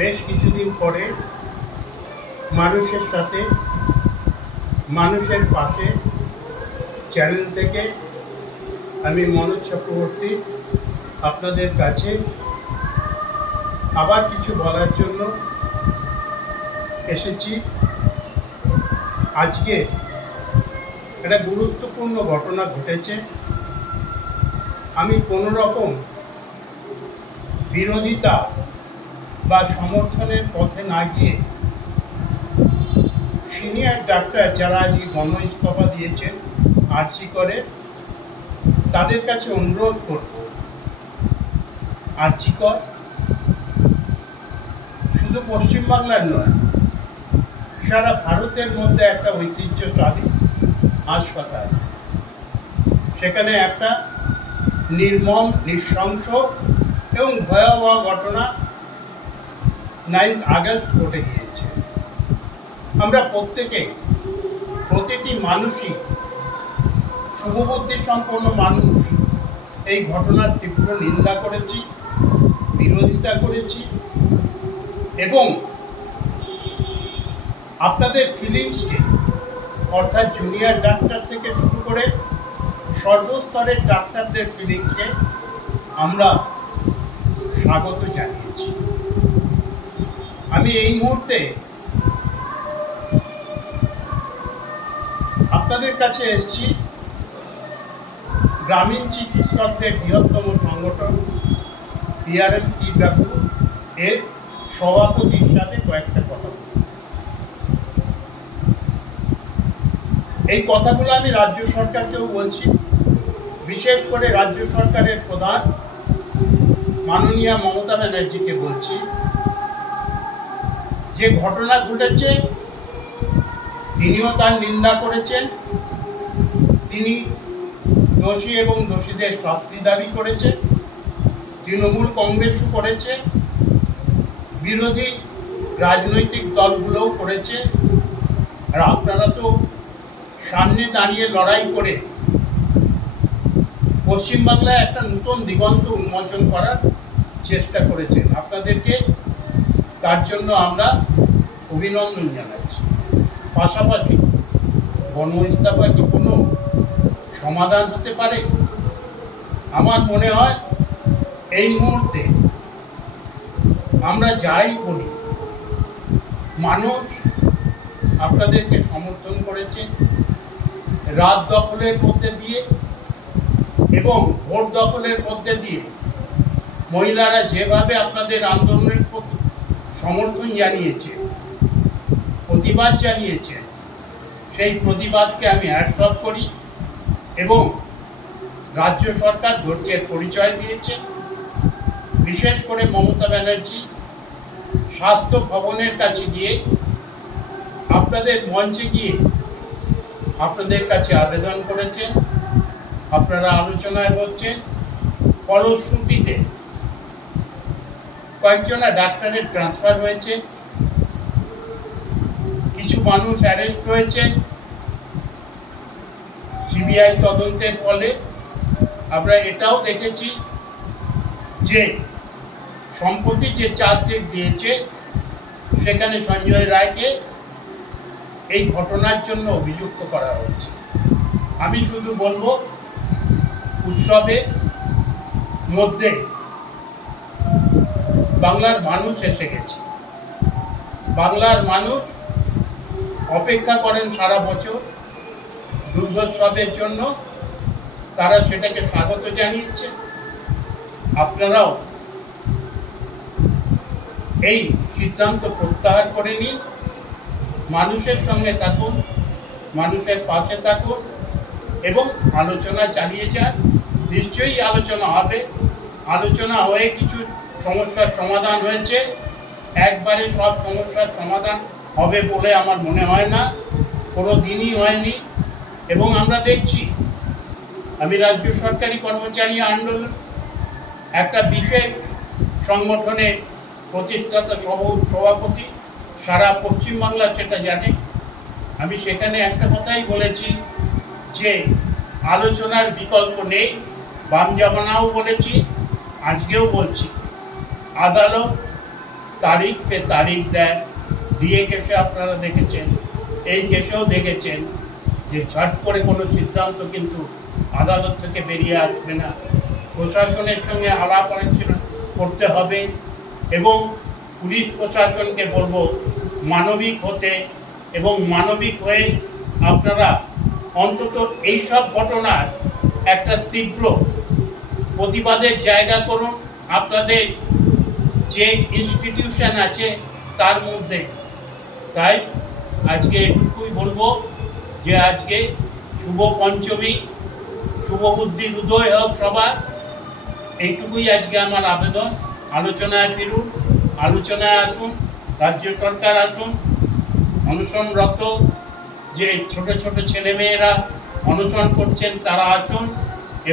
বেশ কিছুদিন পরে মানুষের সাথে মানুষের পাশে চ্যানেল থেকে আমি মনোজ চক্রবর্তী আপনাদের কাছে আবার কিছু বলার জন্য এসেছি। আজকে একটা গুরুত্বপূর্ণ ঘটনা ঘটেছে। আমি কোনো রকম বিরোধিতা বা সমর্থনের পথে না গিয়ে সিনিয়র ডাক্তার যারা আজকে গণ ইস্তফা দিয়েছেন আরজি করে, তাদের কাছে অনুরোধ করব, আরজি কর শুধু পশ্চিমবাংলার নয়, সারা ভারতের মধ্যে একটা ঐতিহ্যশালী হাসপাতাল। সেখানে একটা নির্মম, নৃশংস এবং ভয়াবহ ঘটনা 9 আগস্ট ঘটে গিয়েছে। আমরা প্রতিটি মানুষই, শুভবুদ্ধি সম্পন্ন মানুষ, এই ঘটনার তীব্র নিন্দা করেছি, বিরোধিতা করেছি এবং আপনাদের ফিলিংসকে, অর্থাৎ জুনিয়র ডাক্তার থেকে শুরু করে সর্বস্তরের ডাক্তারদের ফিলিংসকে আমরা স্বাগত জানিয়েছি। আমি এই মুহূর্তে আপনাদের কাছে এসেছি গ্রামীণ চিকিৎসকদের বৃহত্তম সংগঠন PRMTW এর সভাপতি হিসাবে কয়েকটা কথা। এই কথাগুলো আমি রাজ্য সরকারকেও বলছি, বিশেষ করে রাজ্য সরকারের প্রধান মাননীয়া মমতা ব্যানার্জিকে বলছি, যে ঘটনা ঘটেছে তিনিও তার নিন্দা করেছেন। তিনি দোষী এবং দোষীদের শাস্তি দাবি করেছে, তৃণমূল কংগ্রেসও করেছে, বিরোধী রাজনৈতিক দলগুলোও করেছে। আর আপনারা তো সামনে দাঁড়িয়ে লড়াই করে পশ্চিমবাংলায় একটা নতুন দিগন্ত উন্মোচন করার চেষ্টা করেছেন। আপনাদেরকে তার জন্য আমরা অভিনন্দন জানাচ্ছি। পাশাপাশি গণ ইস্তফা কি কোনো সমাধান হতে পারে? আমার মনে হয় এই মুহূর্তে আমরা যাই বলি, মানুষ আপনাদেরকে সমর্থন করেছে রাত দখলের মধ্যে দিয়ে এবং ভোট দখলের মধ্যে দিয়ে। মহিলারা যেভাবে আপনাদের আন্দোলনের প্রতি সমর্থন জানিয়েছে, প্রতিবাদ জানিয়েছে, সেই প্রতিবাদকে আমি হ্যাটস অফ করি এবং রাজ্য সরকার ধৈর্যের পরিচয় দিয়েছে। বিশেষ করে মমতা ব্যানার্জি স্বাস্থ্য ভবনের কাছে গিয়ে, আপনাদের মঞ্চে গিয়ে আপনাদের কাছে আবেদন করেছেন, আপনারা আলোচনায় বসছেন। ফলশ্রুতিতে কয়েকজনা ডাক্তারের ট্রান্সফার হয়েছে, কিছু মানুষ অ্যারেস্ট হয়েছেন। সিবিআই তদন্তের ফলে আমরা এটাও দেখেছি যে সম্প্রতি যে চার্জশিট দিয়েছে সেখানে সঞ্জয় রায়কে এই ঘটনার জন্য অভিযুক্ত করা হয়েছে। আমি শুধু বলবো, উৎসবের মধ্যে বাংলার মানুষ এসে গেছে। বাংলার মানুষ অপেক্ষা করেন সারা বছর দুর্গোৎসবের জন্য, তারা সেটাকে স্বাগত জানিয়েছে। আপনারাও এই সিদ্ধান্ত প্রত্যাহার করে নিন, মানুষের সঙ্গে থাকুন, মানুষের পাশে থাকুন এবং আলোচনা চালিয়ে যান। নিশ্চয়ই আলোচনা হবে। আলোচনা হয়ে কিছু সমস্যার সমাধান হয়েছে, একবারে সব সমস্যার সমাধান হবে বলে আমার মনে হয় না, কোনো দিনই হয়নি। এবং আমরা দেখছি, আমি রাজ্য সরকারি কর্মচারী আন্দোলন একটা বিশেষ সংগঠনের প্রতিষ্ঠাতা সভাপতি, সারা পশ্চিমবাংলা সেটা জানে। আমি সেখানে একটা কথাই বলেছি যে আলোচনার বিকল্প নেই। বাম জামানাও বলেছি, আজকেও বলছি, আদালত তারিখ পে তারিখ দেয়। ডিএ কেসে আপনারা দেখেছেন, এই কেসেও দেখেছেন যে ঝট করে কোনো সিদ্ধান্ত কিন্তু আদালত থেকে বেরিয়ে আসবে না। প্রশাসনের সঙ্গে আলাপ আলোচনা করতে হবে এবং পুলিশ প্রশাসনকে বলবো মানবিক হতে, এবং মানবিক হয়ে আপনারা অন্তত এইসব ঘটনার একটা তীব্র প্রতিবাদের জায়গা করুন আপনাদের যে ইনস্টিটিউশন আছে তার মধ্যে। তাই আজকে এটুকুই বলবো যে আজকে শুভ পঞ্চমী, শুভ বুদ্ধির উদয় হোক সবার, এইটুকুই আজকে আমার আবেদন। আলোচনায় ফিরুন, আলোচনায় আসুন, রাজ্য সরকার আসুন, অনশনরত যে ছোট ছোট ছেলেমেয়েরা অনশন করছেন তারা আসুন,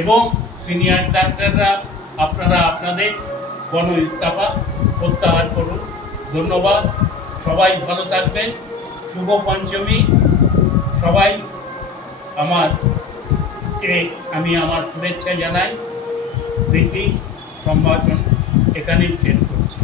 এবং সিনিয়র ডাক্তাররা আপনারা আপনাদের গণ ইস্তফা প্রত্যাহার করুন। ধন্যবাদ, সবাই ভালো থাকবেন। শুভ পঞ্চমী। সবাই আমি আমার শুভেচ্ছা জানাই। প্রীতি সম্ভাষণ এখানেই শেষ করছি।